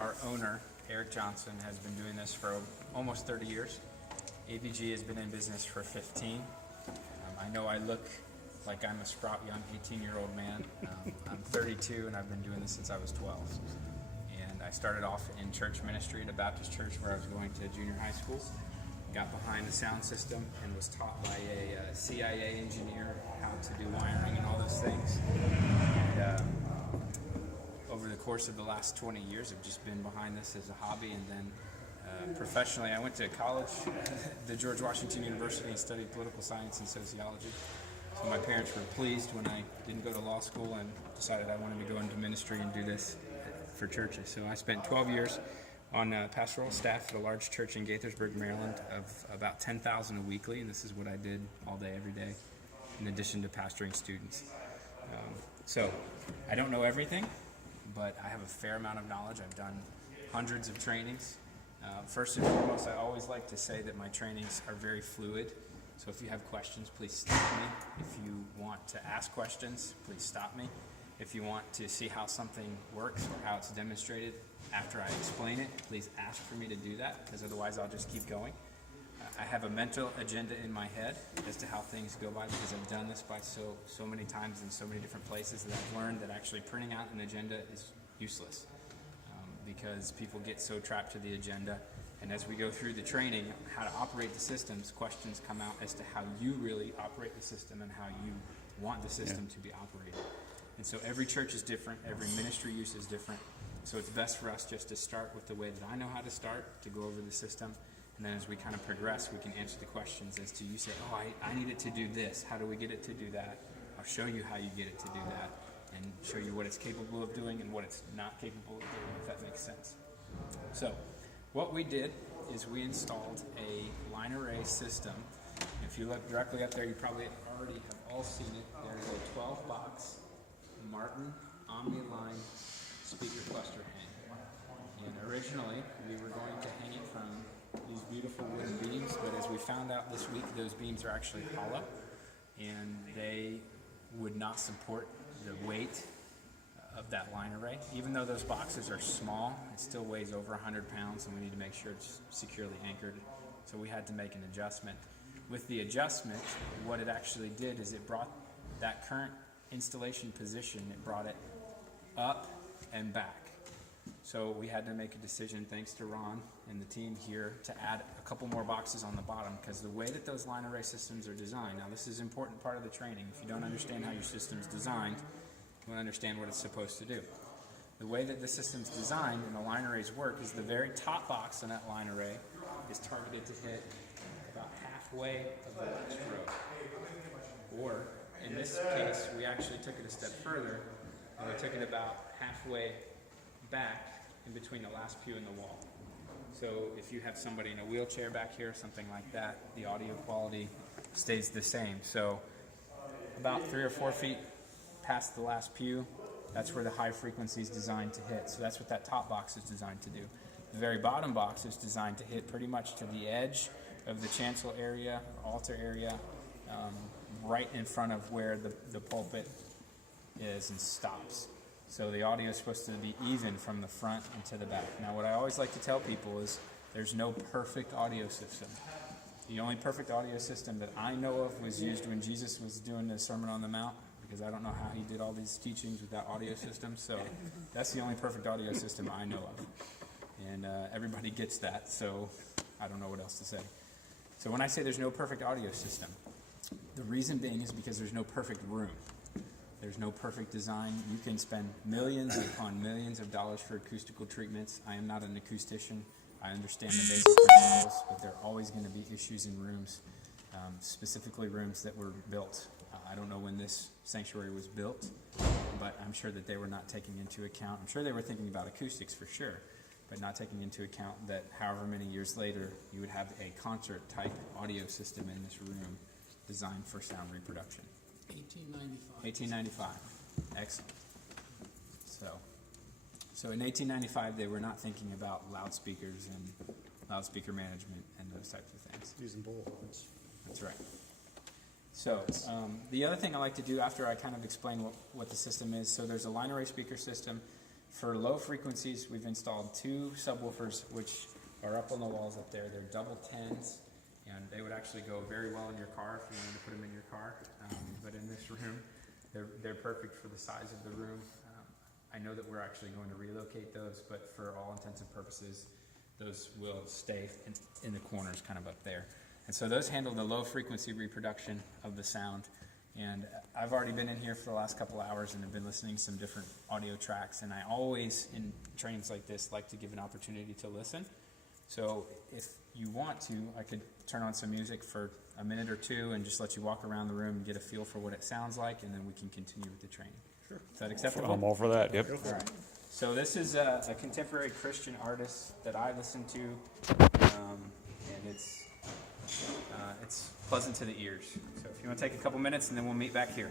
Our owner, Eric Johnson, has been doing this for almost 30 years. AVG has been in business for 15. I know I look like I'm a sprout young 18-year-old man. I'm 32 and I've been doing this since I was 12. And I started off in church ministry at a Baptist church where I was going to junior high school. Got behind the sound system and was taught by a CIA engineer how to do wiring and all those things. And over the course of the last 20 years, I've just been behind this as a hobby. And then professionally, I went to college, the George Washington University, and studied political science and sociology. So my parents were pleased when I didn't go to law school and decided I wanted to go into ministry and do this for churches. So I spent 12 years on pastoral staff at a large church in Gaithersburg, Maryland, of about 10,000 a weekly, and this is what I did all day, every day, in addition to pastoring students. So I don't know everything, but I have a fair amount of knowledge. I've done hundreds of trainings. First and foremost, I always like to say that my trainings are very fluid. So if you have questions, please stop me. If you want to ask questions, please stop me. If you want to see how something works or how it's demonstrated after I explain it, please ask for me to do that, because otherwise I'll just keep going. I have a mental agenda in my head as to how things go by, because I've done this by so many times in so many different places that I've learned that actually printing out an agenda is useless, because people get so trapped to the agenda. And as we go through the training, how to operate the systems, questions come out as to how you really operate the system and how you want the system to be operated. And so every church is different, every ministry use is different. So it's best for us just to start with the way that I know how to start, to go over the system. And then as we kind of progress, we can answer the questions as to, you say, oh, I need it to do this. How do we get it to do that? I'll show you how you get it to do that, and show you what it's capable of doing and what it's not capable of doing, if that makes sense. So what we did is we installed a line array system. If you look directly up there, you probably already have all seen it. There's a 12-box Martin OmniLine speaker cluster hang. And originally, we were going to hang it from these beautiful wooden beams, but as we found out this week, those beams are actually hollow, and they would not support the weight of that line array. Even though those boxes are small, it still weighs over 100 pounds, and we need to make sure it's securely anchored. So we had to make an adjustment. With the adjustment, what it actually did is it brought that current installation position, it brought it up and back. So we had to make a decision, thanks to Ron and the team here, to add a couple more boxes on the bottom, because the way that those line array systems are designed, now this is an important part of the training. If you don't understand how your system's designed, you won't understand what it's supposed to do. The way that the system's designed and the line arrays work is the very top box on that line array is targeted to hit about halfway of the last row. Or, in this case, we actually took it a step further, and we took it about halfway back in between the last pew and the wall. So if you have somebody in a wheelchair back here, something like that, the audio quality stays the same. So about 3 or 4 feet past the last pew, that's where the high frequency is designed to hit. So that's what that top box is designed to do. The very bottom box is designed to hit pretty much to the edge of the chancel area, or altar area, right in front of where the pulpit is and stops. So the audio is supposed to be even from the front and to the back. Now what I always like to tell people is there's no perfect audio system. The only perfect audio system that I know of was used when Jesus was doing the Sermon on the Mount, because I don't know how he did all these teachings without audio systems. So that's the only perfect audio system I know of. And everybody gets that, so I don't know what else to say. So when I say there's no perfect audio system, the reason being is because there's no perfect room. There's no perfect design. You can spend millions upon millions of dollars for acoustical treatments. I am not an acoustician. I understand the basic principles, but there are always going to be issues in rooms, specifically rooms that were built. I don't know when this sanctuary was built, but I'm sure that they were not taking into account. I'm sure they were thinking about acoustics for sure, but not taking into account that however many years later, you would have a concert-type audio system in this room designed for sound reproduction. 1895. Excellent. So in 1895, they were not thinking about loudspeakers and loudspeaker management and those types of things. Using bullhorns. That's right. So the other thing I like to do after I kind of explain what the system is, so there's a line array speaker system. For low frequencies, we've installed 2 subwoofers, which are up on the walls up there. They're double 10s, and they would actually go very well in your car if you wanted to put them in your car. But in this room, they're perfect for the size of the room. I know that we're actually going to relocate those, but for all intents and purposes, those will stay in the corners kind of up there. And so those handle the low frequency reproduction of the sound. And I've already been in here for the last couple hours and have been listening to some different audio tracks. And I always, in trainings like this, like to give an opportunity to listen. So if you want to, I could turn on some music for a minute or 2 and just let you walk around the room and get a feel for what it sounds like, and then we can continue with the training. Sure. Is that acceptable? I'm all for that, yep. All right. So this is a contemporary Christian artist that I listen to, and it's pleasant to the ears. So if you want to take a couple minutes, and then we'll meet back here.